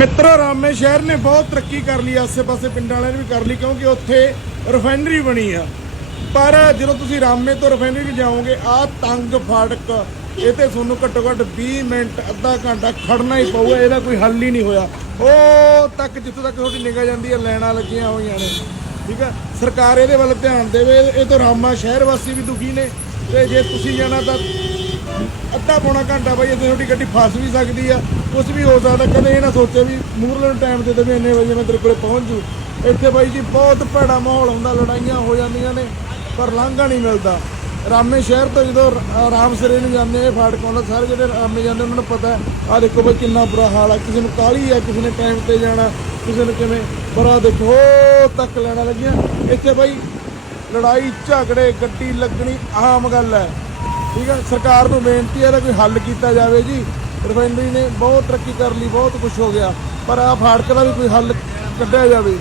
ਮਿੱਤਰੋ ਰਾਮੇ ਸ਼ਹਿਰ ਨੇ ਬਹੁਤ ਤਰੱਕੀ ਕਰ ਲਈ, ਆਸੇ-ਪਾਸੇ ਪਿੰਡਾਂ ਵਾਲਿਆਂ ਨੇ ਵੀ ਕਰ ਲਈ, ਕਿਉਂਕਿ ਉੱਥੇ ਰਿਫਾਈਨਰੀ ਬਣੀ ਆ। ਪਰ ਜਦੋਂ ਤੁਸੀਂ ਰਾਮੇ ਤੋਂ ਰਿਫਾਈਨਰੀ ਜਾਓਗੇ, ਆ ਤੰਗ ਫਾਟਕ ਇਹ ਤੇ ਤੁਹਾਨੂੰ ਘੱਟੋ ਘੱਟ 20 ਮਿੰਟ, ਅੱਧਾ ਘੰਟਾ ਖੜਨਾ ਹੀ ਪਊਗਾ, ਇਹਦਾ ਕੋਈ ਹੱਲ ਹੀ ਨਹੀਂ ਹੋਇਆ। ਉਹ ਤੱਕ ਜਿੱਥੋਂ ਤੱਕ ਤੁਹਾਡੀ ਨਿਗਾਹ ਜਾਂਦੀ ਹੈ ਲੈਣਾ ਲੱਗੀਆਂ ਹੋਈਆਂ ਨੇ। ਠੀਕ ਹੈ ਸਰਕਾਰ ਇਹਦੇ ਵੱਲ ਧਿਆਨ ਦੇਵੇ, ਇਹ ਤੋਂ ਰਾਮਾ ਸ਼ਹਿਰ ਵਾਸੀ ਵੀ ਦੁਖੀ ਨੇ, ਤੇ ਜੇ ਤੁਸੀਂ ਜਾਣਾ ਤਾਂ ਅੱਧਾ ਪੌਣਾ ਘੰਟਾ ਬਾਈ ਇੱਥੇ ਤੁਹਾਡੀ ਗੱਡੀ ਫਸ ਵੀ ਸਕਦੀ ਆ ਕੁਝ ਵੀ ਹੋ ਸਕਦਾ, ਕਦੇ ਇਹ ਨਾ ਸੋਚਿਆ ਵੀ ਮੂਰਲੇ ਟਾਈਮ ਤੇ ਦੇਵੇ ਇੰਨੇ ਵਜੇ ਮੈਂ ਤੇਰੇ ਕੋਲੇ ਪਹੁੰਚ ਜੂ ਇੱਥੇ ਬਾਈ ਜੀ ਬਹੁਤ ਭੈੜਾ ਮਾਹੌਲ ਹੁੰਦਾ, ਲੜਾਈਆਂ ਹੋ ਜਾਂਦੀਆਂ ਨੇ, ਪਰ ਲਾਂਘਾ ਨਹੀਂ ਮਿਲਦਾ। ਰਾਮੇ ਸ਼ਹਿਰ ਤੋਂ ਜਦੋਂ ਰ- ਰਾਮ ਸਿਰੇ ਨੂੰ ਜਾਂਦੇ ਆ ਫਾਟਕਾਂ ਦਾ ਸਾਰੇ ਜਿਹੜੇ ਰਾਮੇ ਜਾਂਦੇ, ਉਹਨਾਂ ਨੂੰ ਪਤਾ ਆ ਦੇਖੋ ਬਾਈ ਕਿੰਨਾ ਬੁਰਾ ਹਾਲ ਆ, ਕਿਸੇ ਨੂੰ ਕਾਹਲੀ ਆ, ਕਿਸੇ ਨੇ ਟਾਈਮ ਤੇ ਜਾਣਾ, ਕਿਸੇ ਨੂੰ ਕਿਵੇਂ ਬੜਾ ਦੇਖੋ ਉਹ ਤੱਕ ਲੈਣਾ ਲੱਗੀਆਂ। ਇੱਥੇ ਬਾਈ ਲੜਾਈ, ਝਗੜੇ, ਗੱਡੀ ਲੱਗਣੀ ਆਮ ਗੱਲ ਹੈ। ਠੀਕ ਹੈ, ਸਰਕਾਰ ਨੂੰ ਬੇਨਤੀ ਹੈ ਇਹਦਾ ਕੋਈ ਹੱਲ ਕੀਤਾ ਜਾਵੇ ਜੀ। ਰਿਫਾਈਨਰੀ ਨੇ ਬਹੁਤ ਤਰੱਕੀ ਕਰ ਲਈ, ਬਹੁਤ ਕੁਝ ਹੋ ਗਿਆ। ਪਰ ਆ ਫਾੜਕ ਦਾ ਵੀ ਕੋਈ ਹੱਲ ਕੱਢਿਆ ਜਾਵੇ।